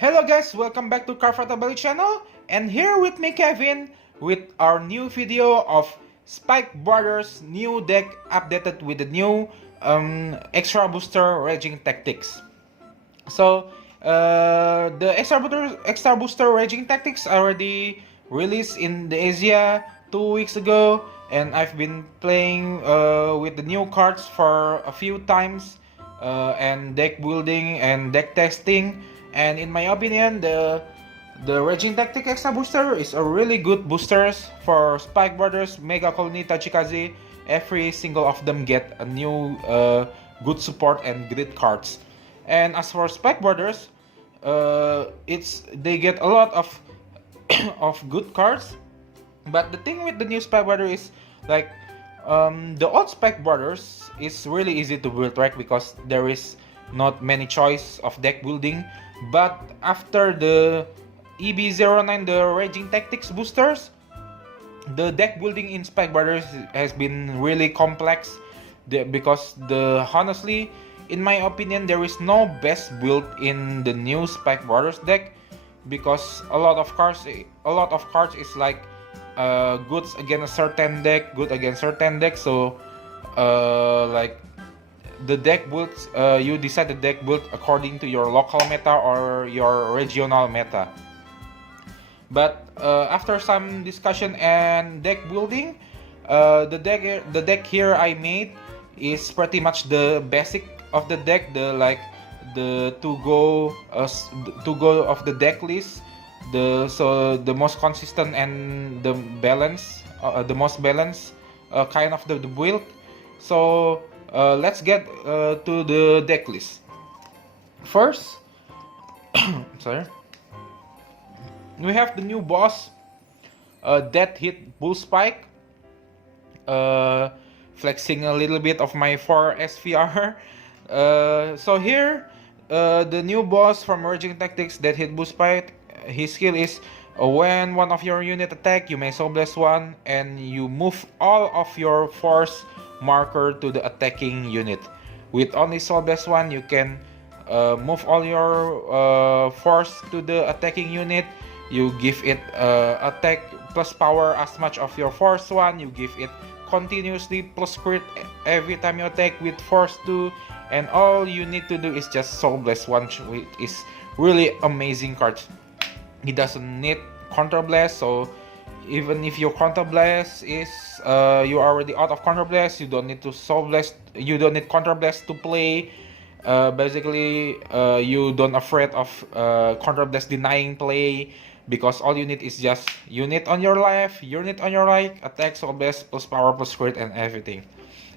Hello guys, welcome back to Cardfight Bali channel, and here with me Kevin with our new video of Spike Brothers new deck updated with the new extra booster raging tactics. So the extra booster raging tactics already released in the Asia 2 weeks ago, and I've been playing with the new cards for a few times and deck building and deck testing. And in my opinion, the Raging Tactic Extra Booster is a really good boosters for Spike Brothers, Mega Colony, Tachikaze. Every single of them get a new good support and grid cards. And as for Spike Brothers, they get a lot of of good cards. But the thing with the new Spike Brothers is like the old Spike Brothers is really easy to build, right? Because there is not many choice of deck building. But after the V-EB09, the Raging Tactics boosters, the deck building in Spike Brothers has been really complex. Because honestly, in my opinion, there is no best build in the new Spike Brothers deck, because a lot of cards is like good against a certain deck, good against certain deck. So like the deck builds, you decide the deck build according to your local meta or your regional meta. But after some discussion and deck building, the deck here I made is pretty much the basic of the deck, the to go of the deck list, the most consistent and the most balanced kind of the build. So let's get to the deck list. First, sorry, we have the new boss, Death Hit Bull Spike. Flexing a little bit of my 4 SVR. So here, the new boss from Raging Tactics, Death Hit Bull Spike. His skill is when one of your unit attack, you may Soul Blast one, and you move all of your force marker to the attacking unit. With only Soul Blast one, you can move all your force to the attacking unit. You give it attack plus power as much of your force one. You give it continuously plus crit every time you attack with force 2, and all you need to do is just Soul Blast one, which is really amazing card. It doesn't need Counter Blast, so even if your Counter Blast is you're already out of Counter Blast, you don't need to Soul Blast, you don't need Counter Blast to play. Basically, you don't afraid of Counter Blast denying play, because all you need is just unit on your left, unit on your right, attack, Soul Blast plus power plus crit and everything.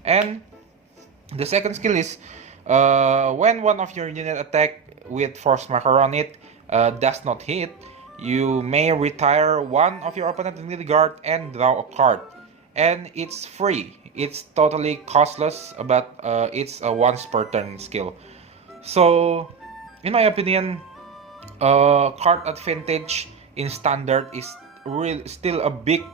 And the second skill is when one of your unit attack with force marker on it does not hit, you may retire one of your opponent's lead guard and draw a card. And it's free. It's totally costless, but it's a once per turn skill. So, in my opinion, card advantage in standard is still a big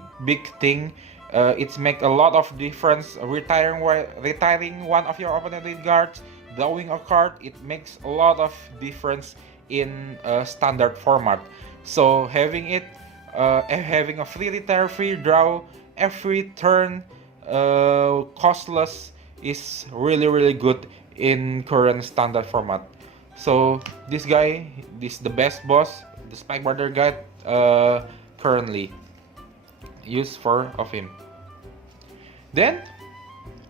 thing. It's make a lot of difference. Retiring one of your opponent's lead guards, drawing a card, it makes a lot of difference in standard format. So having a free retire, free draw every turn, costless, is really good in current standard format. So this is the best boss the Spike Brother got currently used for of him. Then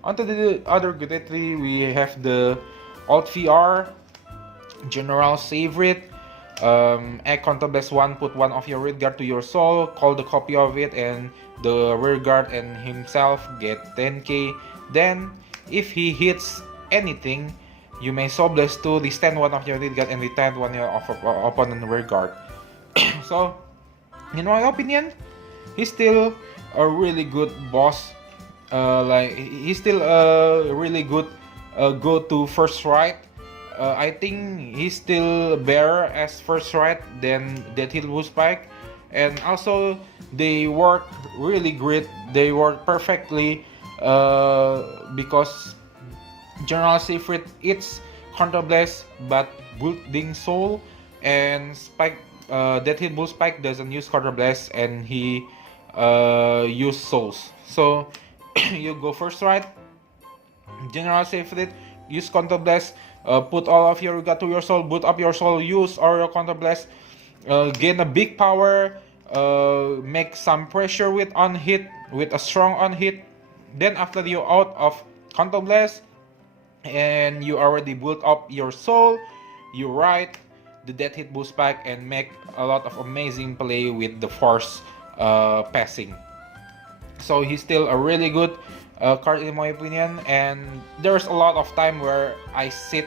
onto the other good entry, we have the Alt VR General Seifried. Act Counter Blast 1, put one of your rear guard to your soul, call the copy of it, and the rear guard and himself get 10k. Then, if he hits anything, you may Soul Blast 2, stand one of your rear guard, and return one of your opponent rear guard. So, in my opinion, he's still a really good boss. He's still a really good go-to first right. I think he's still better as first right than Death Hit Bull Spike, and also they work really great. They work perfectly because General Seifried, it's Counter Blast but building soul, and Spike, Death Hit Bull Spike doesn't use Counter Blast, and he use Souls. So you go first right, General Seifried, use Counter Blast, put all of your regard to your soul, boot up your soul, use all your Counter Blast, gain a big power, make some pressure with on hit, with a strong on hit. Then after you out of Counter Blast and you already built up your soul, you ride the Death Hit Boost Pack and make a lot of amazing play with the Force passing. So he's still a really good card in my opinion, and there's a lot of time where I sit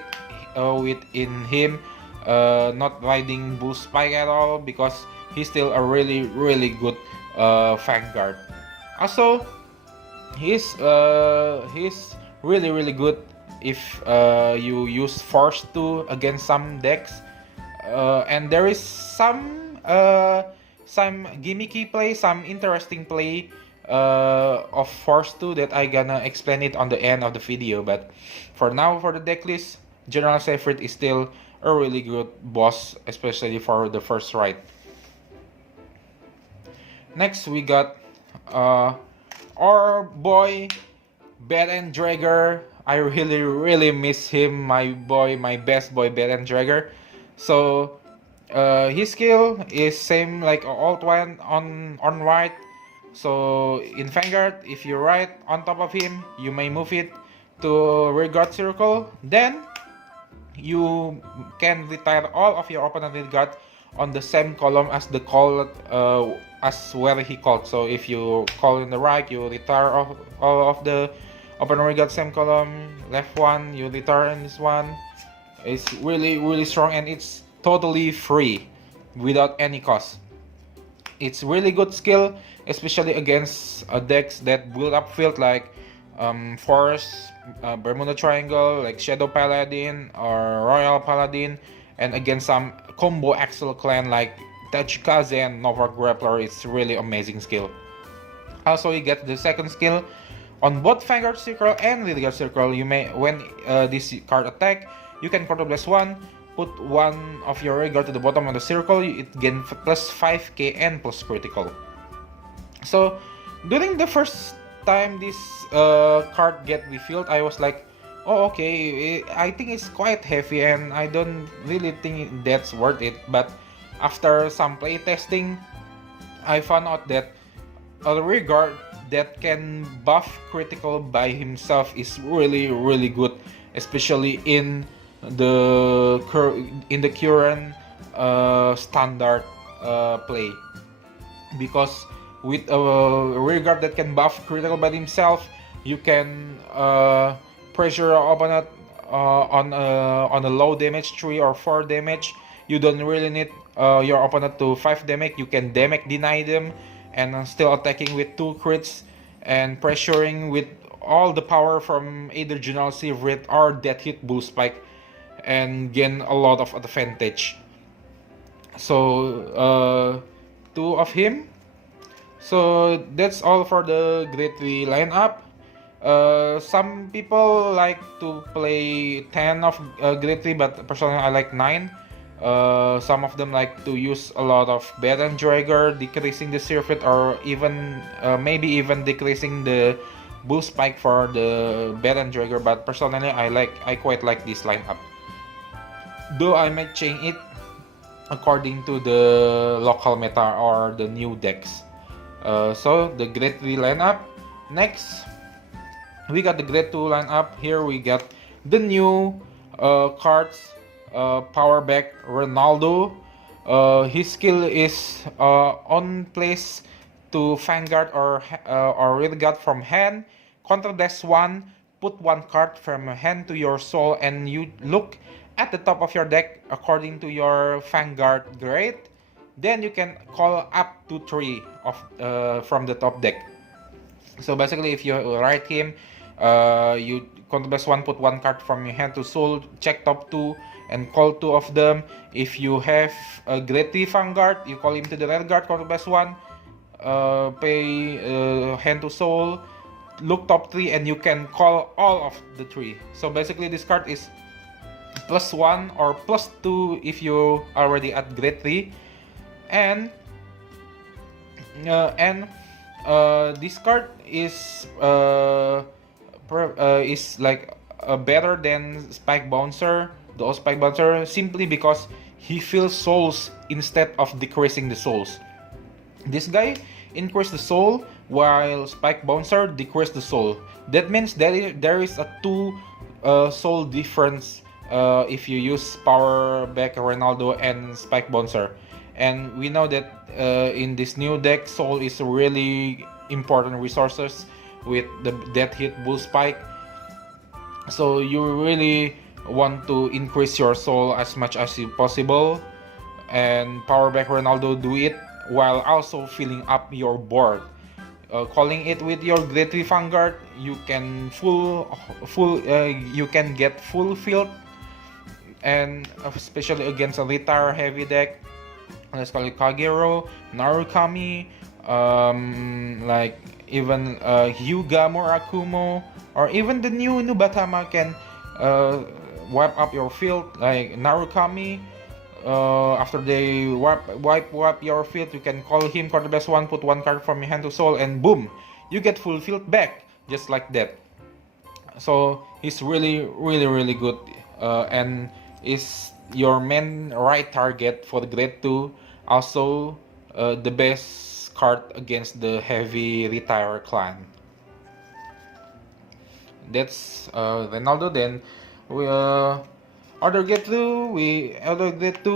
within him, not riding Boost Spike at all, because he's still a really good Vanguard. Also, he's really good if you use Force 2 against some decks, and there is some gimmicky play, some interesting play of Force 2 that I gonna explain it on the end of the video. But for now, for the deck list, General Seifried is still a really good boss, especially for the first ride. Next we got our boy Bad End Dragger. I really miss him, my best boy Bad End Dragger. So his skill is same like alt one on right. So in Vanguard, if you ride on top of him, you may move it to rear guard circle. Then you can retire all of your opponent rear guard on the same column as the call as where he called. So if you call in the right, you retire all of the opponent rear guard same column. Left one, you retire in this one. It's really strong, and it's totally free without any cost. It's really good skill, especially against decks that build up field like Forest, Bermuda Triangle, like Shadow Paladin or Royal Paladin, and against some combo Axel clan like Tachikaze and Nova Grappler. It's really amazing skill. Also, you get the second skill on both Vanguard Circle and Rearguard Circle. You may, when this card attack, you can Counter Blast one, put one of your rearguard to the bottom of the circle. It gains plus 5k and plus critical. So during the first time this card get refilled, I was like, oh okay, I think it's quite heavy and I don't really think that's worth it. But after some play testing, I found out that a rearguard that can buff critical by himself is really good, especially in the current standard play, because with a rearguard that can buff critical by himself, you can pressure your opponent on a low damage 3 or 4 damage. You don't really need your opponent to 5 damage. You can damage deny them and still attacking with 2 crits and pressuring with all the power from either General Seifried or Death Hit Bull Spike, and gain a lot of advantage. So 2 of him. So that's all for the Grade 3 lineup. Some people like to play 10 of Grade 3, but personally I like 9. Some of them like to use a lot of Bad End Dragger, decreasing the Seifried, or even maybe even decreasing the Bull Spike for the Bad End Dragger. But personally I quite like this lineup, though I might change it according to the local meta or the new decks. So the Grade 3 lineup. Next, we got the Grade 2 lineup. Here we got the new cards. Power back Ronaldo. His skill is on place to Vanguard or Rearguard from hand. Counter Blast 1. Put 1 card from hand to your soul, and you look at the top of your deck according to your Vanguard grade. Then you can call up to 3 of from the top deck. So basically, if you write him, you Counter Blast 1, put 1 card from your hand to soul, check top 2, and call 2 of them. If you have a Grade 3 Vanguard, you call him to the Rearguard, Counter Blast 1, pay hand to soul, look top 3, and you can call all of the 3. So basically, this card is +1 or +2 if you already at grade 3. And this card is like better than Spike Bouncer, the old Spike Bouncer, simply because he fills souls instead of decreasing the souls. This guy increase the soul while Spike Bouncer decrease the soul. That means there is a 2 soul difference if you use Power Back Ronaldo and Spike Bouncer. And we know that in this new deck, soul is really important resources with the death hit bull spike. So you really want to increase your soul as much as possible, and Power Back Ronaldo do it while also filling up your board. Calling it with your grade 3 Vanguard, you can you can get full field, and especially against a retire heavy deck. Let's call it Kagero, Narukami, like even Hyuga Murakumo, or even the new Nubatama can wipe up your field, like Narukami. After they wipe your field, you can call him card the best one, put 1 card from your hand to soul, and boom, you get full field back, just like that. So he's really good, and is your main right target for the grade 2. Also the best card against the heavy retire clan. That's Ronaldo. Then we other grade 2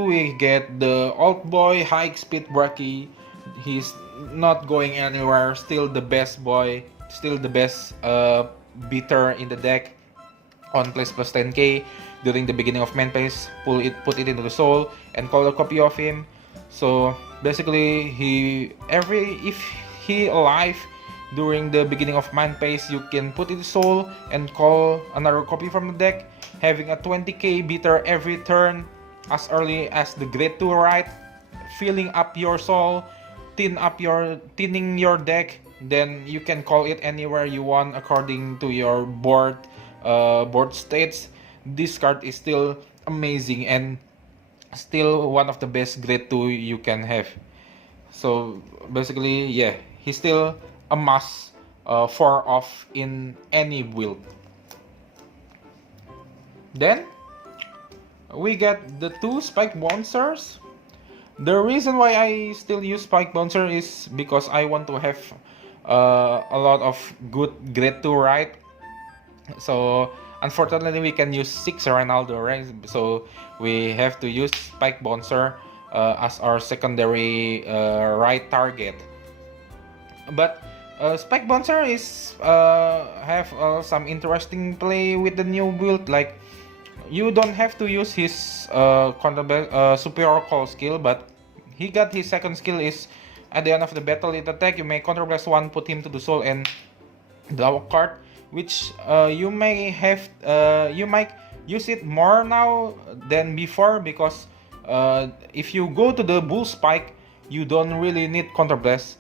we get the old boy high speed Braki. He's not going anywhere, still the best boy, still the best beater in the deck. On place plus 10k during the beginning of main phase, put it into the soul and call a copy of him. So basically if he alive during the beginning of main phase, you can put it in soul and call another copy from the deck, having a 20k beater every turn as early as the grade 2 right, filling up your soul, thinning your deck. Then you can call it anywhere you want according to your board states. This card is still amazing and still one of the best grade 2 you can have. So basically, yeah, he's still a must for off in any build. Then we get the 2 Spike Bouncers. The reason why I still use Spike Bouncer is because I want to have a lot of good grade 2 right. So unfortunately we can use 6 Ronaldo, right? So we have to use Spike Bouncer as our secondary right target. But Spike Bouncer is have some interesting play with the new build. Like, you don't have to use his superior call skill, but he got his second skill is at the end of the battle it attack, you may counterblast 1, put him to the soul, and draw a card, which you might use it more now than before, because if you go to the bull spike, you don't really need counterblast,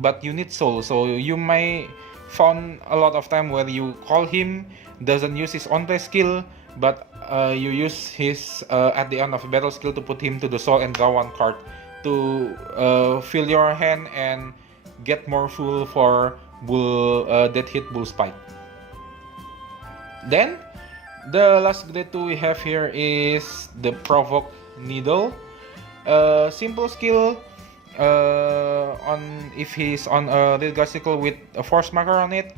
but you need soul. So you may found a lot of time where you call him, doesn't use his on play skill, but you use his at the end of battle skill to put him to the soul and draw 1 card to fill your hand and get more fuel for bull that hit bull spike. Then the last grade 2 we have here is the provoke needle. Simple skill. On if he's on a real bicycle with a force marker on it,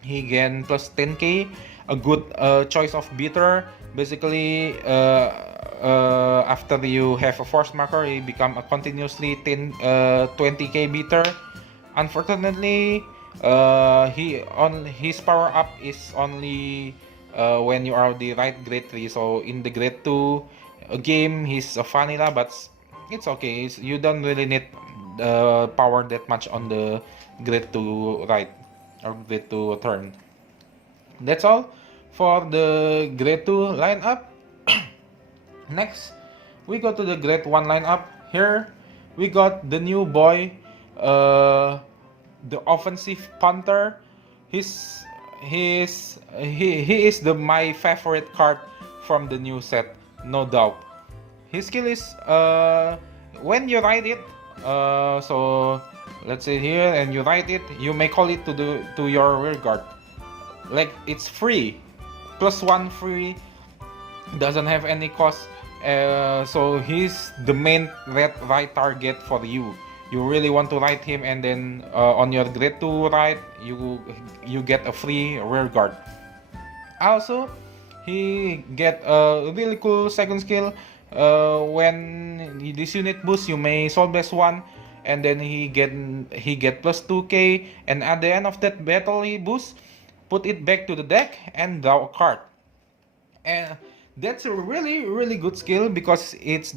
he gain plus 10k, a good choice of beater. Basically, after you have a force marker, he become a continuously 20k beater. Unfortunately, his power up is only when you are the right grade 3. So in the grade 2 game, he's a vanilla, but it's okay. You don't really need power that much on the grade 2 right or grade 2 turn. That's all for the grade 2 lineup. Next, we go to the grade 1 lineup. Here we got the new boy, the offensive punter. He is my favorite card from the new set, no doubt. His skill is when you write it, so let's say here and you write it, you may call it to your rear guard. Like it's free, +1 free, doesn't have any cost. So he's the main right target for you. You really want to ride him, and then on your grade 2 ride, you get a free rear guard. Also, he get a really cool second skill. When this unit boosts, you may Soul Blast 1, and then he get +2k, and at the end of that battle he boosts, put it back to the deck and draw a card. And that's a really good skill because it's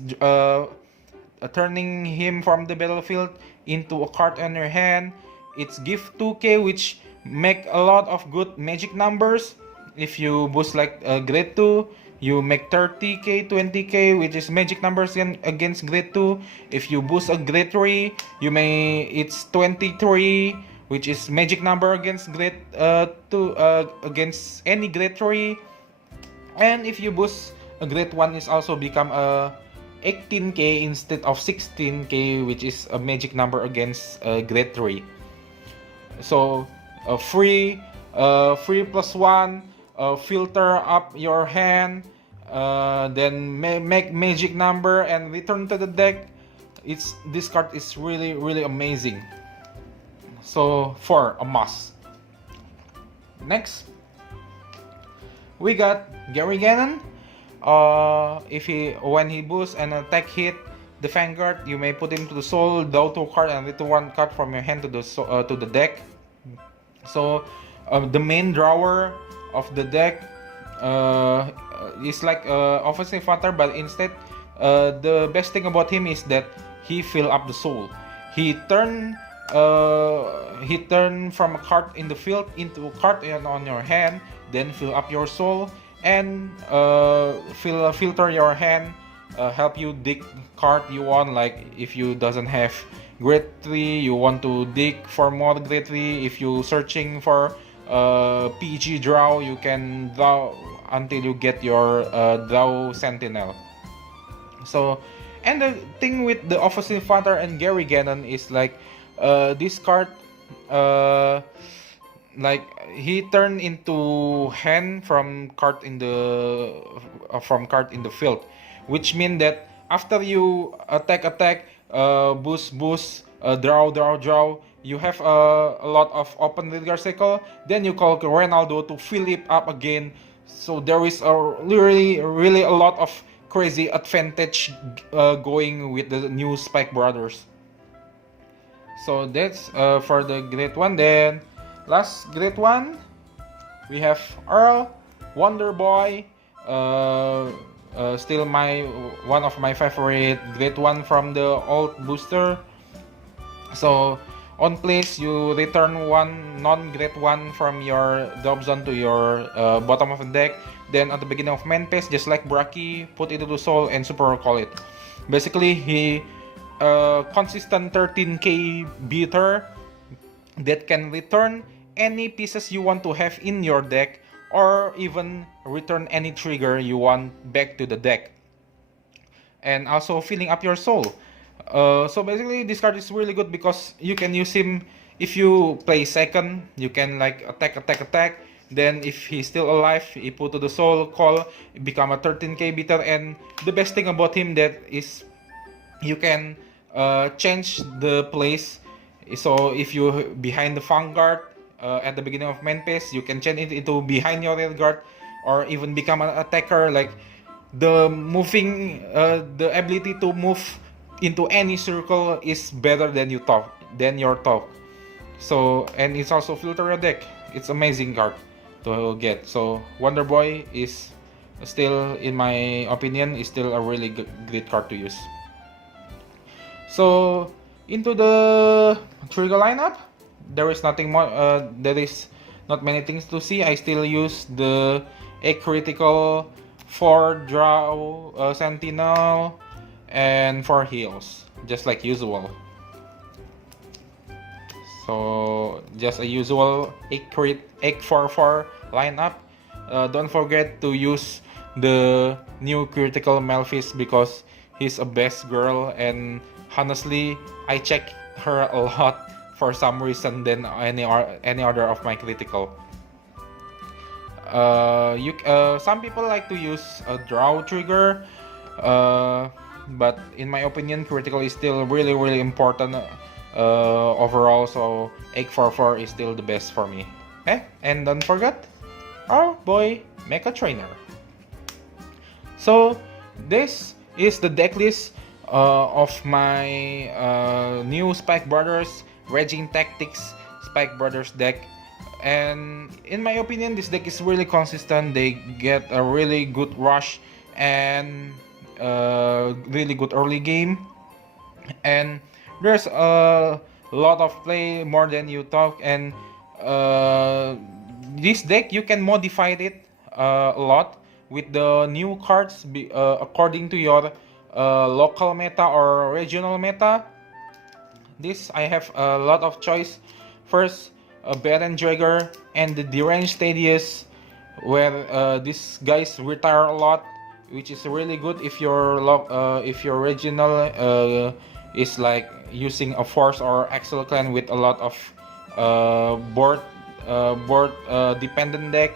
turning him from the battlefield into a card on your hand. It's give 2k, which make a lot of good magic numbers. If you boost like grade 2, you make 30k, 20k, which is magic numbers against grade 2. If you boost a grade 3, it's 23, which is magic number against grade 2, against any grade 3. And if you boost a grade 1, is also become a 18k instead of 16k, which is a magic number against grade 3. So free +1, filter up your hand, then make magic number and return to the deck. This card is really amazing. So for a must. Next, we got Gary Gannon. When he boosts an attack hit the Vanguard, you may put him to the soul, draw 2 card, and return 1 card from your hand to the deck. So the main drawer of the deck is like offensive hunter, but instead the best thing about him is that he fill up the soul. He turn from a card in the field into a card on your hand, then fill up your soul and filter your hand, help you dig card you want. Like if you doesn't have grade 3, you want to dig for more grade 3. If you searching for PG draw, you can draw until you get your draw sentinel. So, and the thing with the offensive hunter and Gary Gannon is like this card, like he turned into hand from card in the field, which mean that after you attack, boost, draw, you have a lot of open trigger cycle. Then you call Ronaldo to fill it up again. So there is a really a lot of crazy advantage going with the new Spike Brothers. So that's for the grade 1. Then last grade 1, we have Earl, Wonder Boy, still one of my favorite grade 1 from the old booster. So on place, you return 1 non-grade 1 from your drop zone to your bottom of the deck. Then at the beginning of main phase, just like Braki, put it into soul and super recall it. Basically, he consistent 13k beater that can return any pieces you want to have in your deck, or even return any trigger you want back to the deck, and also filling up your soul. So basically this card is really good because you can use him if you play second. You can like attack, then if he's still alive, he put to the soul, call, become a 13k beater. And the best thing about him that is you can change the place. So if you behind the Vanguard at the beginning of main phase, you can change it into behind your rear guard, or even become an attacker. Like the the ability to move into any circle is better than your talk. So, and it's also filter your deck. It's amazing card to get. So Wonder Boy is still, in my opinion, is still a really great card to use. So into the trigger lineup, there is nothing more. There is not many things to see. I still use the a critical 4 draw sentinel and 4 heals, just like usual. So just a usual 8 4 lineup. Don't forget to use the new critical Malphis because he's a best girl, and honestly I check her a lot for some reason than any other of my critical. Some people like to use a draw trigger, but in my opinion critical is still really important overall, so 844 is still the best for me. And don't forget our boy Mecha Trainer. So this is the deck list of my new Spike Brothers Raging Tactics Spike Brothers deck. And in my opinion, this deck is really consistent. They get a really good rush and really good early game, and there's a lot of play more than you talk. And this deck you can modify it a lot with the new cards according to your local meta or regional meta. This I have a lot of choice. First, Baron Drager and the deranged Stadius, where these guys retire a lot, which is really good if your regional is like using a Force or Axel clan with a lot of board dependent deck.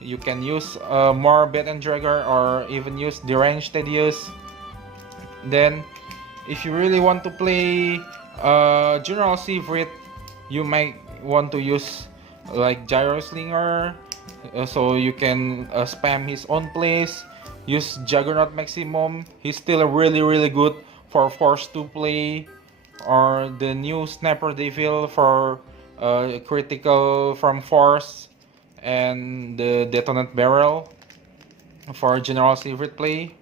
You can use more Baron Drager or even use deranged Stadius. Then, if you really want to play General Seifried, you might want to use like Gyro Slinger, so you can spam his own plays. Use Juggernaut Maximum, he's still really good for Force 2 play, or the new Sniper Devil for critical from Force, and the Detonate Barrel for General Seifried play.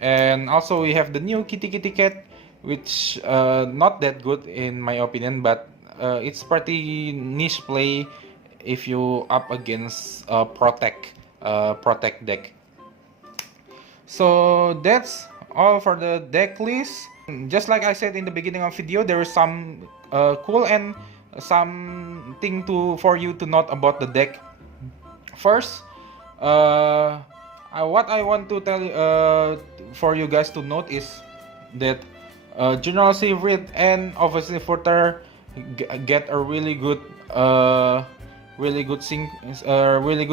And also we have the new Kitty Cat, which not that good in my opinion, but it's pretty niche play if you up against protect deck. So that's all for the deck list. Just like I said in the beginning of video, there is some cool and something for you to note about the deck. First, what I want to tell for you guys to note is that General Seifried and obviously Footer get a really good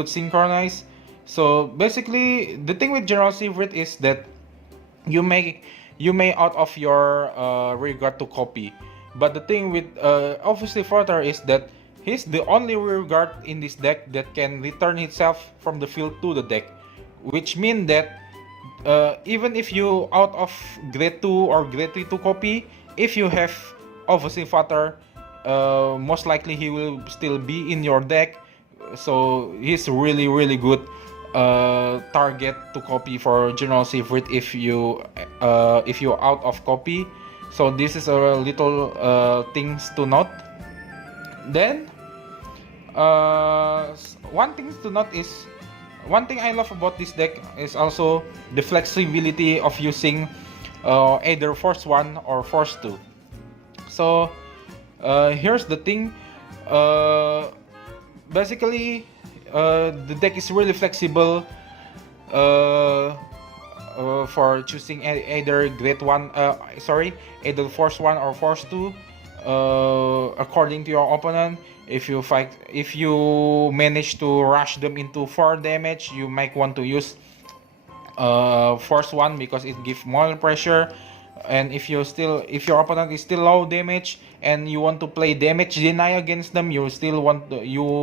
synchronized. So basically, the thing with General Seifried is that you may out of your rearguard to copy, but the thing with obviously Footer is that he's the only rearguard in this deck that can return itself from the field to the deck, which means that even if you out of grade 2 or grade 3 to copy, if you have obviously Footer, most likely he will still be in your deck. So he's really good target to copy for General Seifried if you out of copy. So this is a little things to note. Then one thing to note is, one thing I love about this deck is also the flexibility of using either Force 1 or Force 2. So here's the thing, basically the deck is really flexible for choosing either grade 1 either Force 1 or Force 2 according to your opponent. If you manage to rush them into 4 damage, you might want to use Force 1 because it gives more pressure. And if your opponent is still low damage and you want to play damage deny against them, you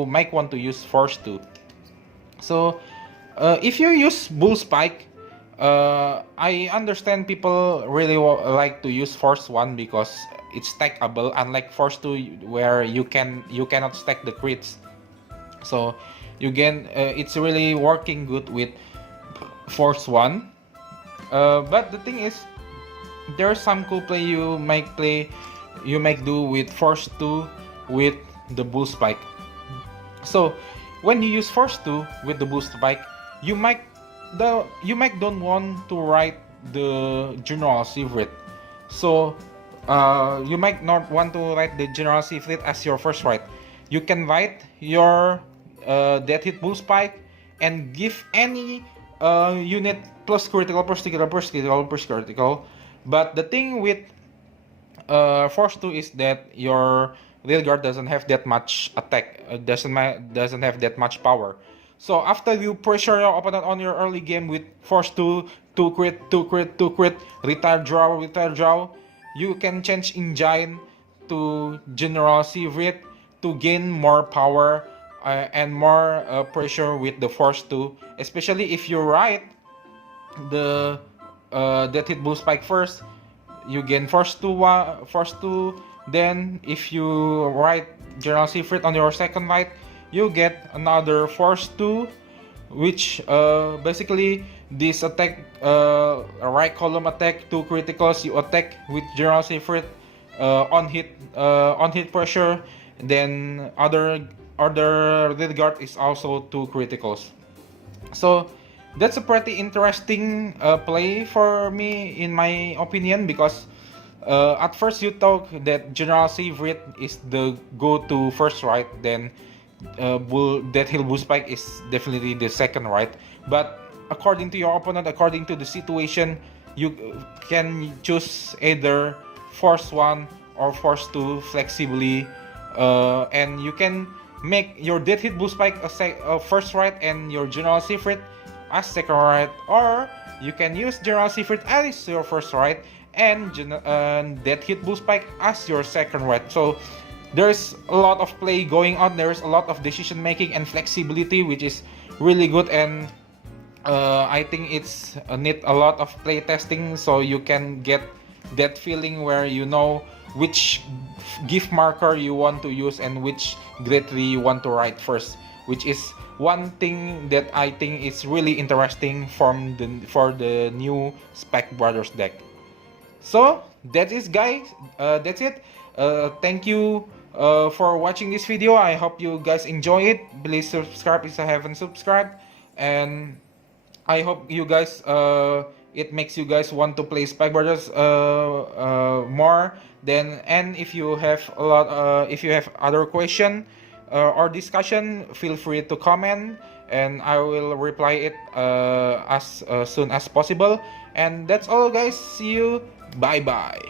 might want to use Force 2. So if you use Bull Spike, I understand people really like to use Force 1 because it's stackable, unlike Force 2 where you cannot stack the crits. So it's really working good with Force 1. But the thing is, there's some cool play you might do with Force 2 with the Bull Spike. So when you use Force 2 with the Bull Spike, you might don't want to write the General Seifried. So you might not want to write the General Seifried as your first write. You can write your Death Hit Bull Spike and give any unit plus critical, plus critical, plus critical, plus critical. But the thing with Force 2 is that your rear guard doesn't have that much attack, doesn't have that much power. So after you pressure your opponent on your early game with Force 2, 2 crit, 2 crit, 2 crit, retire draw, you can change engine to General Seifried to gain more power and more pressure with the Force 2, especially if you ride the that hit bull spike first, you gain Force 2, then if you ride General Seifried on your second ride, you get another Force 2, which basically this attack, right column attack, 2 criticals, you attack with General Seifried on hit pressure, then other rear guard is also 2 criticals. So that's a pretty interesting play for me, in my opinion, because at first you thought that General Seifried is the go-to first right, then Death Hill Bull Spike is definitely the second right. But according to your opponent, according to the situation, you can choose either Force 1 or Force 2 flexibly, and you can make your Death Hit Bull Spike a first right and your General Seifried as second right, or you can use General Seifried as your first right and Death Hit Bull Spike as your second right. So there's a lot of play going on, there's a lot of decision making and flexibility, which is really good, and I think it's need a lot of play testing so you can get that feeling where you know which gift marker you want to use and which grade 3 you want to write first, which is one thing that I think is really interesting for the new Spec Brothers deck. So that's it, guys. That's it. Thank you for watching this video. I hope you guys enjoy it. Please subscribe if you haven't subscribed, and I hope you guys it makes you guys want to play Spec Brothers more. Then, and if you have if you have other question or discussion, feel free to comment and I will reply it as soon as possible. And that's all, guys. See you. Bye bye.